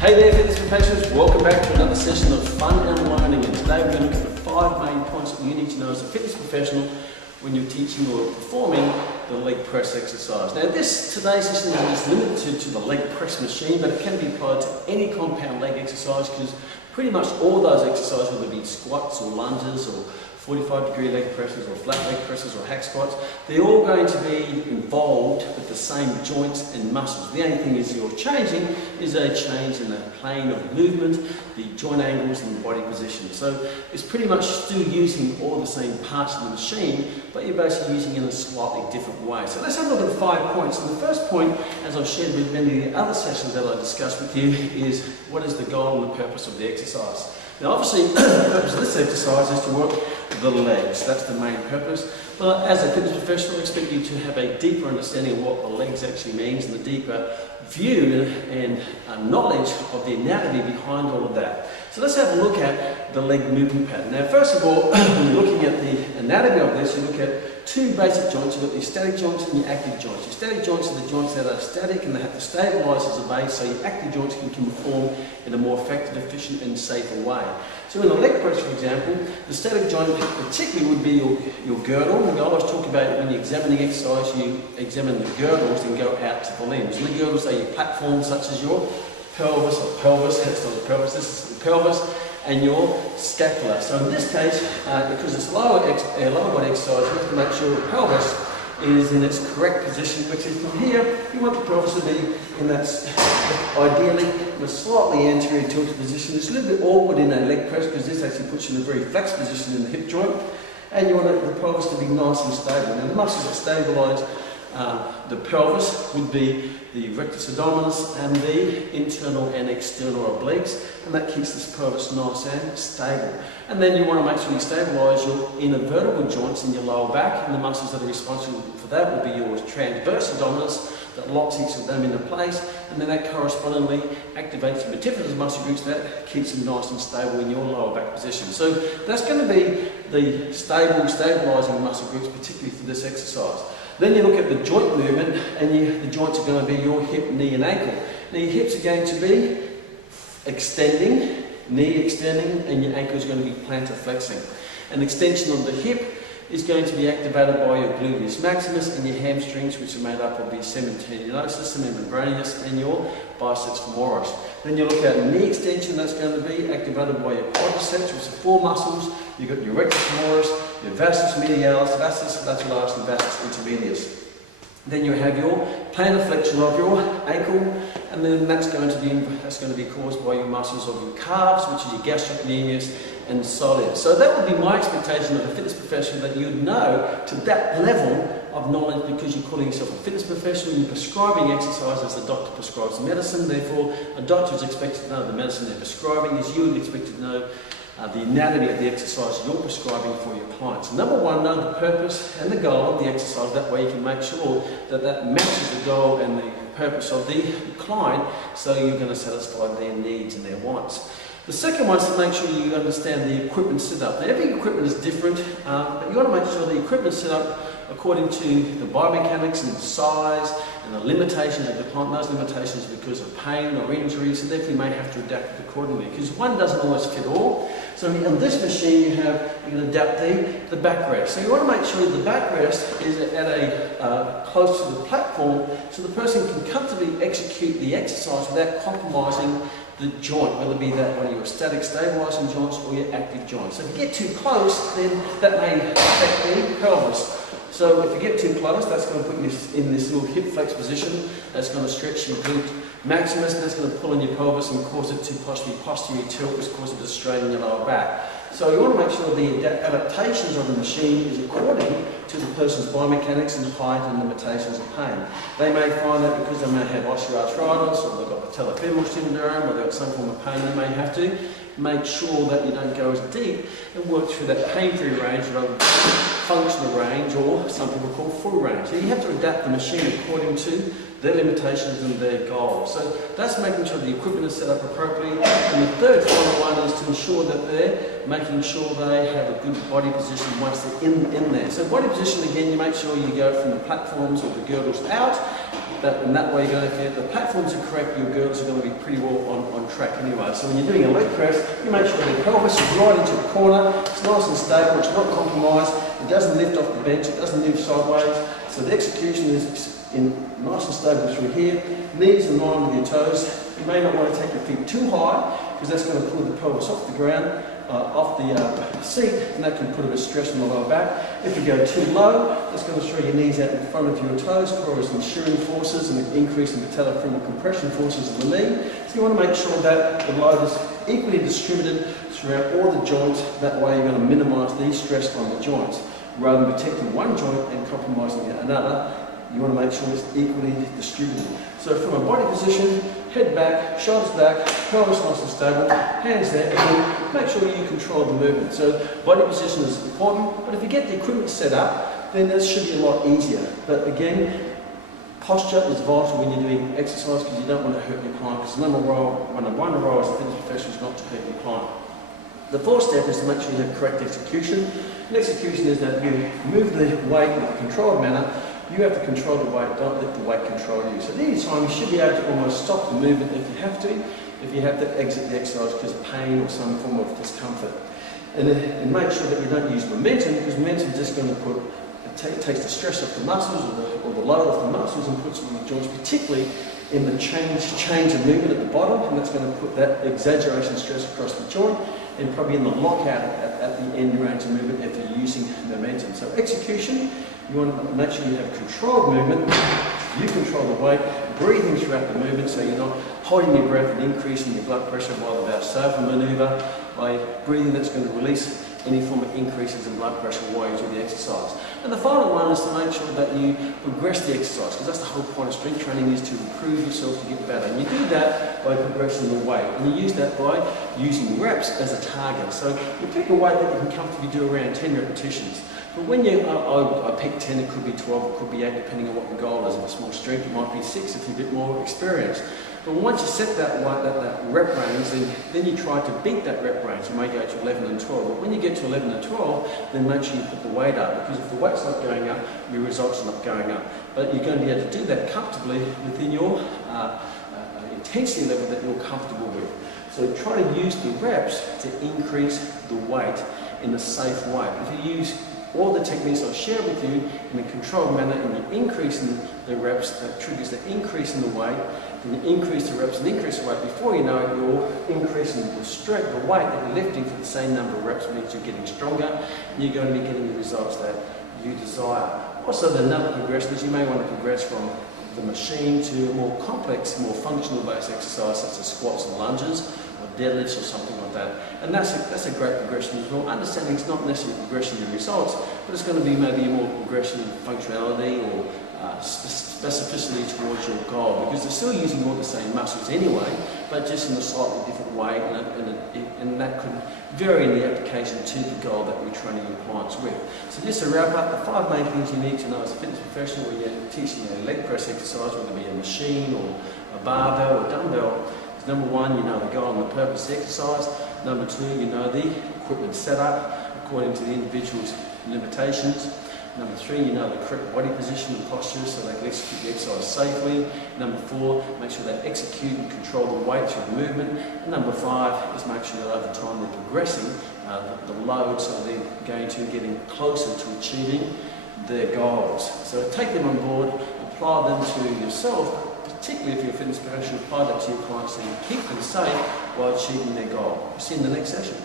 Hey there fitness professionals, welcome back to another session of fun and learning, and today we're going to look at the 5 main points that you need to know as a fitness professional when you're teaching or performing the leg press exercise. Now today's session is limited to the leg press machine, but it can be applied to any compound leg exercise because pretty much all those exercises, whether it be squats or lunges or 45-degree leg presses or flat leg presses or hack squats, they're all going to be involved with the same joints and muscles. The only thing is you're changing is a change in the plane of movement, the joint angles and the body position. So it's pretty much still using all the same parts of the machine, but you're basically using it in a slightly different way. So let's have a look at 5 points. And the first point, as I've shared with many of the other sessions that I discussed with you, is what is the goal and the purpose of the exercise. Now obviously the purpose of this exercise is to work the legs. That's the main purpose. But as a fitness professional, I expect you to have a deeper understanding of what the legs actually means and a deeper view and knowledge of the anatomy behind all of that. So let's have a look at the leg movement pattern. Now first of all, when you're looking at the anatomy of this, you look at 2 basic joints. You've got your static joints and your active joints. Your static joints are the joints that are static and they have to stabilise as a base, so your active joints can perform in a more effective, efficient and safer way. So in the leg press, for example, the static joint particularly would be your girdle. And I always talk about when you're examining exercise, you examine the girdles and go out to the limbs. And the girdles are your platforms such as your pelvis, that's not the pelvis, this is the pelvis, and your scapula. So in this case, because it's lower body exercise, you have to make sure the pelvis is in its correct position, which is from here, you want the pelvis to be in that, ideally, in a slightly anterior tilted position. It's a little bit awkward in a leg press because this actually puts you in a very flexed position in the hip joint, and you want the pelvis to be nice and stable. Now the muscles that stabilise the pelvis would be the rectus abdominis and the internal and external obliques, and that keeps this pelvis nice and stable. And then you want to make sure you stabilise your inner vertebral joints in your lower back, and the muscles that are responsible for that will be your transverse abdominis that locks each of them into place, and then that correspondingly activates the pectoralis muscle groups that keeps them nice and stable in your lower back position. So that's going to be the stabilising muscle groups, particularly for this exercise. Then you look at the joint movement, and the joints are going to be your hip, knee and ankle. Now your hips are going to be extending, knee extending, and your ankle is going to be plantar flexing. An extension of the hip is going to be activated by your gluteus maximus and your hamstrings, which are made up of your semitendinosus, semimembranosus, and your biceps femoris. Then you look at knee extension, that's going to be activated by your quadriceps, which are 4 muscles. You've got your rectus femoris, your vastus medialis, vastus lateralis, and vastus intermedius. Then you have your plantar flexion of your ankle, and then that's going to be caused by your muscles of your calves, which is your gastrocnemius and soleus. So that would be my expectation of a fitness professional, that you'd know to that level of knowledge, because you're calling yourself a fitness professional, you're prescribing exercise as the doctor prescribes medicine. Therefore, a doctor is expected to know the medicine they're prescribing, as you would expect to know the anatomy of the exercise you're prescribing for your clients. Number 1, know the purpose and the goal of the exercise. That way you can make sure that that matches the goal and the purpose of the client, so you're going to satisfy their needs and their wants. The second one is to make sure you understand the equipment setup. Now every equipment is different, but you've got to make sure the equipment is set up according to the biomechanics and the size and the limitations of the client. Those limitations are because of pain or injury, so therefore you may have to adapt it accordingly, because one doesn't always fit all. So on this machine you can adapt the backrest. So you want to make sure the backrest is at close to the platform, so the person can comfortably execute the exercise without compromising the joint, whether it be that one of your static stabilising joints or your active joints. So if you get too close, then that may affect the pelvis. So if you get too close, that's going to put you in this little hip flex position. That's going to stretch your glute maximus, and that's going to pull in your pelvis and cause it to possibly posterior tilt, which causes it to strain your lower back. So you want to make sure the adaptations of the machine is according to the person's biomechanics and height and limitations of pain. They may find that because they may have osteoarthritis, or they've got patellofemoral syndrome, or they've got some form of pain, they may have to make sure that you don't go as deep and work through that pain-free range, or functional range, or some people call full range. So you have to adapt the machine according to their limitations and their goals. So that's making sure the equipment is set up appropriately. And the third final one is to ensure that they're making sure they have a good body position once they're in there. So body position, again, you make sure you go from the platforms or the girdles out, And that way, if the platforms are correct, your girls are going to be pretty well on track anyway. So when you're doing a leg press, you make sure the pelvis is right into the corner, it's nice and stable, it's not compromised, it doesn't lift off the bench, it doesn't move sideways. So the execution is nice and stable through here, knees in line with your toes. You may not want to take your feet too high, because that's going to pull the pelvis off the ground, off the seat, and that can put a bit of stress on the lower back. If you go too low, that's going to throw your knees out in front of your toes, causing shearing forces and an increase in patellofemoral compression forces in the knee. So you want to make sure that the load is equally distributed throughout all the joints. That way you're going to minimise the stress on the joints. Rather than protecting one joint and compromising another, you want to make sure it's equally distributed. So from a body position, head back, shoulders back, pelvis nice and stable, hands there, and make sure you control the movement. So body position is important, but if you get the equipment set up, then this should be a lot easier. But again, posture is vital when you're doing exercise, because you don't want to hurt your client, because the number one role as a fitness professional is not to hurt your client. The fourth step is to make sure you have correct execution. And execution is that you move the weight in a controlled manner. You have to control the weight, don't let the weight control you. So at any time you should be able to almost stop the movement if you have to exit the exercise because of pain or some form of discomfort. And make sure that you don't use momentum, because momentum is just going to takes the stress off the muscles or the load off the muscles and puts it on the joints, particularly in the change of movement at the bottom, and that's going to put that exaggeration stress across the joint, and probably in the lockout at the end range of movement if you're using momentum. So execution, you want to make sure you have controlled movement, you control the weight, breathing throughout the movement, so you're not holding your breath and increasing your blood pressure by the Valsalva maneuver, by breathing that's going to release any form of increases in blood pressure while you do the exercise. And the final one is to make sure that you progress the exercise, because that's the whole point of strength training, is to improve yourself to get better. And you do that by progressing the weight, and you use that by using reps as a target. So you pick a weight that you can comfortably do around 10 repetitions. But when I pick 10, it could be 12, it could be 8, depending on what the goal is. If it's more strength, it might be 6 if you're a bit more experienced. But once you set that rep range, then you try to beat that rep range. You may go to 11 and 12. But when you get to 11 and 12, then make sure you put the weight up, because if the weight's not going up, your results are not going up. But you're going to be able to do that comfortably within your intensity level that you're comfortable with. So try to use the reps to increase the weight in a safe way. If you use all the techniques I'll share with you in a controlled manner, and you increase in the reps, that triggers the increase in the weight, and you increase the reps and increase the weight. Before you know it, you're increasing the strength, the weight that you're lifting for the same number of reps means you're getting stronger, and you're going to be getting the results that you desire. Also, the another progression is you may want to progress from the machine to a more complex, more functional based exercise, such as squats and lunges, or deadlifts or something like that. And that's a great progression as well. Understanding it's not necessarily progression in results, but it's going to be maybe a more progression in functionality or specificity towards your goal, because they're still using all the same muscles anyway, but just in a slightly different way, and that could vary in the application to the goal that we're training your clients with. So just to wrap up, the 5 main things you need to know as a fitness professional when you're teaching a leg press exercise, whether it be a machine or a barbell or dumbbell, is number 1, you know the goal and the purpose of the exercise. Number 2, you know the equipment setup according to the individual's limitations. Number 3, you know the correct body position and posture so they can execute the exercise safely. Number 4, make sure they execute and control the weight through the movement. And number 5 is make sure that over time they're progressing the load, so they're going to getting closer to achieving their goals. So take them on board, apply them to yourself, particularly if you're a fitness professional, apply that to your clients and keep them safe while achieving their goal. See you in the next session.